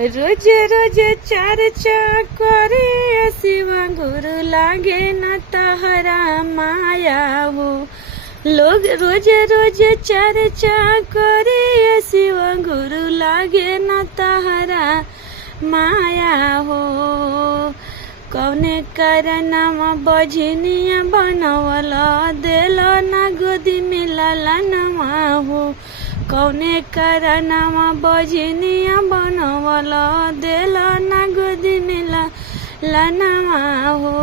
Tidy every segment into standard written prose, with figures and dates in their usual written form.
रोज रोज चर्चा करे शिव गुरु लागे न तहरा माया हो। लोग रोज रोज चर्चा करे शिव गुरु लागे न तहरा माया हो। कौने करनमा बझनिया बनवल दिल ना गोदी में लालनमा हो। कौने करनमा बझनिया बनवल दिल ना गोदी में लालनमा हो।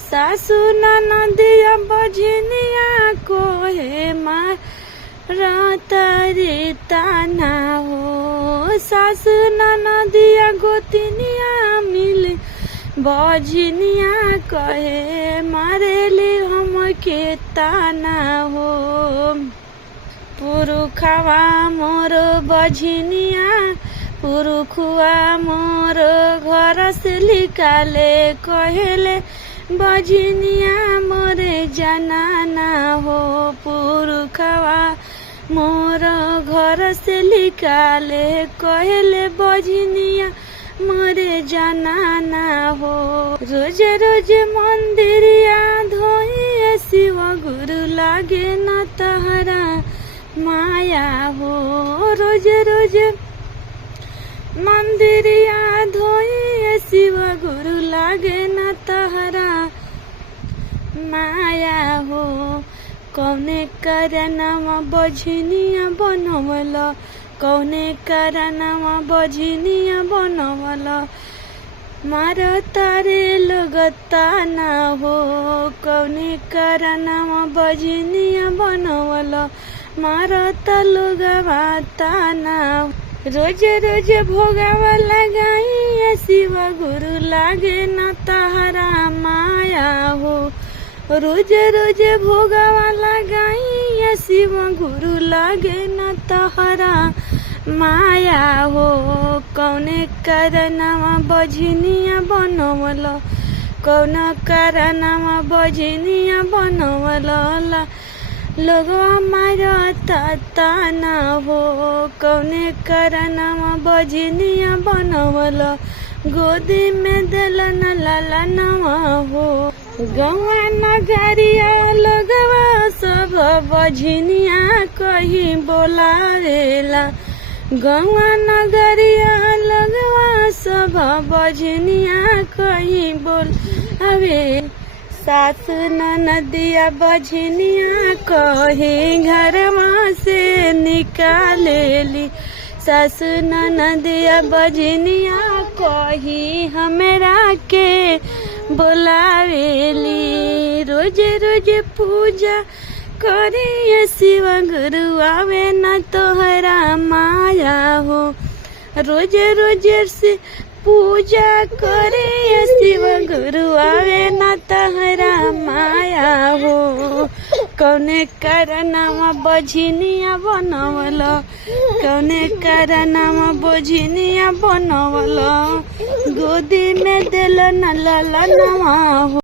सासु ननदिया बझनिया को हे मारतारी ताना हो। सासु ननदिया गोतिनिया मिले बझनिया कहे मारेली हमके ताना हो। पुरुखवा मोर बझनिया पुरुखुआ मोर घर से निकाले कहेले बझनिया मोरे जनाना हो। पुरुखवा मोर घर से निकाले कहेले बझनिया मोरे जनाना हो। रोज रोज मंदिरिया धोई शिव गुरु लागे न तहरा माया हो। रोज रोज मंदिरिया धोई शिव गुरु लागे न तहरा माया हो। कौने करनमा बझनिया बनवल कौने करनमा बझनिया बनवल मार तारे लोग ताना हो। कौने करनमा बझनिया बनवल मार लोग ताना। रोज रोज भोगवा लगाई शिव गुरु लागे न तहरा माया हो। रोज रोज भोगवा लगाई शिव गुरु लागे न तहरा माया हो। कौने करनमा बझनिया बनवल कौन करनमा बझनिया बनवल लोग मारता ताना हो। कौने करनमा बझनिया बनवल गोदी में दिल न लालनमा हो। गौआ नगरिया लगवा सब बझनिया कहीं बोलावेला। गौआ नगरिया लगवा सब बझनिया कहीं बोलावे। सासु ननदिया बझनिया कहीं घरवा से निकालेली। सासु ननदिया बझनिया कहीं हमरा के बोलावेली। रोज रोज पूजा करे शिव गुरु आवे न तोहरा माया हो। रोज रोज से पूजा करे शिव गुरु आवे न तोहरा माया हो। कौने करनमा बझनिया बनवल कौने करनमा बझनिया बनवल गोदी में दिल न लालनमा हो।